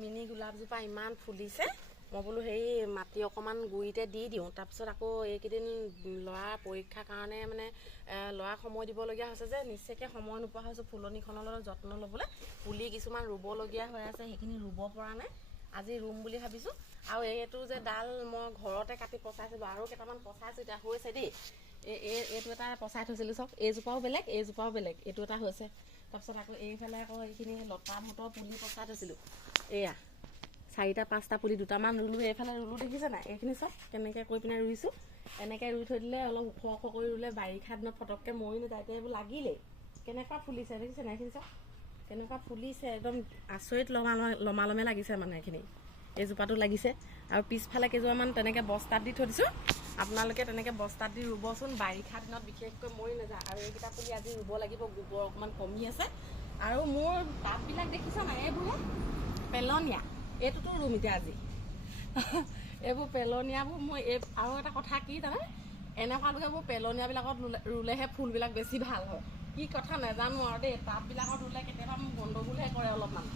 mini গোলাপজোপা ইমান ফুলিছে মই বোলো হেৰি মাটি অকণমান গুৰিতে দি দিওঁ তাৰপিছত আকৌ এইকেইদিন ল'ৰা পৰীক্ষাৰ কাৰণে মানে ল'ৰাক সময় দিবলগীয়া হৈছে যে নিশ্চয়কৈ সময় নোপোৱা হৈছোঁ ফুলনিখনৰ লগত যত্ন ল'বলৈ পুলি কিছুমান ৰুবলগীয়া হৈ আছে সেইখিনি ৰুব পৰা নাই আজি ৰুম বুলি ভাবিছোঁ আৰু এইটো যে ডাল মই ঘৰতে কাটি পচাইছিলোঁ আৰু কেইটামান পচাইছোঁ এতিয়া হৈছে দেই এইটো এটা পচাই থৈছিলোঁ চাওক এইজোপাও বেলেগ এইটো এটা হৈছে তাৰপিছত আকৌ এইফালে আকৌ এইখিনি লতা মটৰ পুলি পচাই থৈছিলোঁ এয়া 4টা 5টা পুলি 2টামান ৰুলোঁ এইফালে ৰুলোঁ দেখিছে নাই এইখিনি চব কেনেকৈ কৰি পিনে ৰুইছোঁ এনেকৈ ৰুই থৈ দিলে অলপ ওখ ওখ কৰি ৰুলে বাৰিষা দিনত ফটককৈ মৰি নাযায় এতিয়া এইবোৰ লাগিলেই কেনেকুৱা ফুলিছে দেখিছে নাই এইখিনি চব কেনেকুৱা ফুলিছে একদম আচৰিত লমালমে লাগিছে মানে এইখিনি এইজোপাটো লাগিছে আৰু পিছফালে কেইজোপামান তেনেকৈ বস্তাত দি থৈ দিছোঁ আপোনালোকে তেনেকৈ বস্তাত দি ৰুবচোন বাৰিষা দিনত বিশেষকৈ মৰি নাযায় আৰু এইকেইটা পুলি আজি ৰুব লাগিব গোবৰ অকণমান কমি আছে আৰু মোৰ টাববিলাক দেখিছ নাই এইবোৰ পেলনীয়া এইটোতো ৰুম এতিয়া আজি এইবোৰ পেলনীয়াবোৰ মই আৰু এটা কথা কি জানে এনেকুৱা লোক এইবোৰ পেলনীয়াবিলাকত ৰুলেহে ফুলবিলাক বেছি ভাল হয় কি কথা নাজানো আৰু দেই টাববিলাকত ৰুলে কেতিয়াবা মোক গণ্ডগোলহে কৰে অলপমান